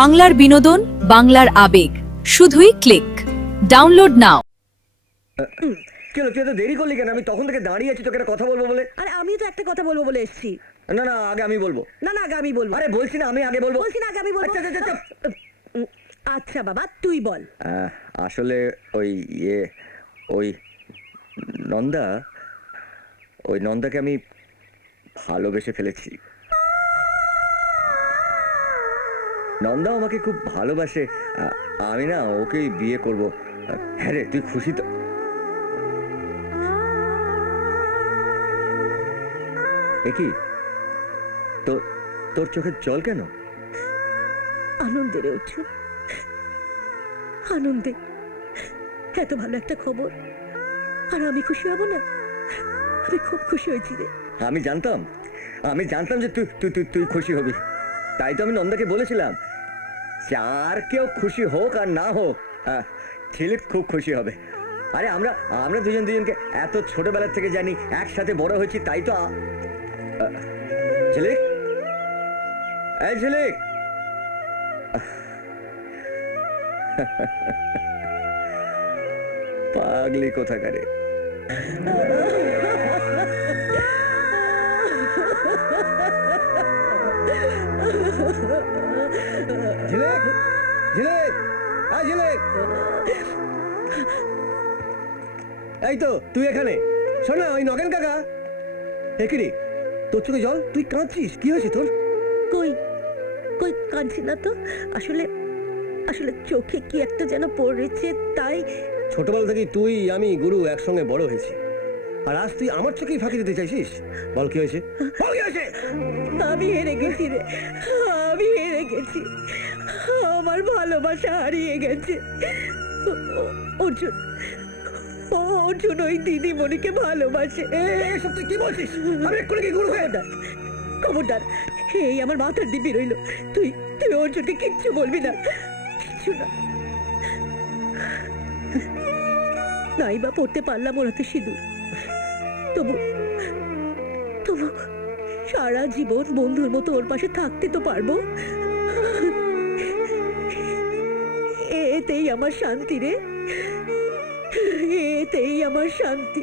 বাংলার বিনোদন, বাংলার আবেগ, শুধুই ক্লিক। ডাউনলোড নাও। কেন তুই এত দেরি করলি কেন? আমি তখন থেকে দাঁড়িয়ে আছি তোকে একটা কথা বলবো বলে। আরে আমিও তো একটা কথা বলবো বলে এসেছি। না না, আগে আমি বলবো। না না, আগে আমি বলবো। আরে বলছি না, আমি আগে বলবো। বলছি না, আগে আমি বলবো। আচ্ছা, আচ্ছা, আচ্ছা। আচ্ছা বাবা, তুই বল। আসলে ওই ওই নন্দা, ওই নন্দাকে আমি ভালোবেসে ফেলেছি। নন্দাও আমাকে খুব ভালোবাসে। আমি না ওকেই বিয়ে করব। হ্যাঁ রে, তুই খুশি তো? কি তোর তোর চোখের জল কেন? আনন্দে রে অর্জুন, আনন্দে। এত ভালো একটা খবর, আর আমি খুশি হব না? আমি খুব খুশি হয়েছি রে। আমি জানতাম যে তুই তুই তুই তুই খুশি হবি। তাই তো আমি নন্দাকে বলেছিলাম যে আর কেউ খুশি হোক আর না হোক, ঝিলিক খুব খুশি হবে। আরে আমরা আমরা দুজন দুজনকে এত ছোটবেলা থেকে জানি, একসাথে বড় হয়েছি। তাই তো ঝিলিক, এই ঝিলিক, পাগলি কোথাকারে। ঝিলিক, ঝিলিক, এই ঝিলিক, এই তো তুই এখানে। শোন না, ওই নগেন কাকা। একিরি, তোর চোখে জল, তুই কাঁদছিস, কি হয়েছে তোর? কই কই কাঁদছি না তো। আসলে আসলে চোখে কি একটা যেন পড়েছে, তাই। ছোটবেলা থেকেই তুই, আমি, গুরু একসঙ্গে বড় হয়েছি, আর আজ তুই আমার চোখেই ফাঁকি দিতে চাইছিস? বল কি হয়েছে, বল কি হয়েছে? আমি হেরে গেছি রে, আমি হেরে গেছি। আমার ভালোবাসা হারিয়ে গেছে। অর্জুন, অর্জুন ওই দিদিমণিকে ভালোবাসে। এসব তুই কি বলছিস? আমি এক্ষুনি কি গুরু হয়ে? খবরদার, এই আমার মাথার দিব্যি রইল। তুই তুই অর্জুনকে কিচ্ছু বলবি না, কিচ্ছু না। নাই বা পড়তে পারলাম ওর হাতে সিঁদুর, তবু তবু সারা জীবন বন্ধুর মতো ওর পাশে থাকতে তো পারবো। এতেই আমার শান্তি রে, এতেই আমার শান্তি।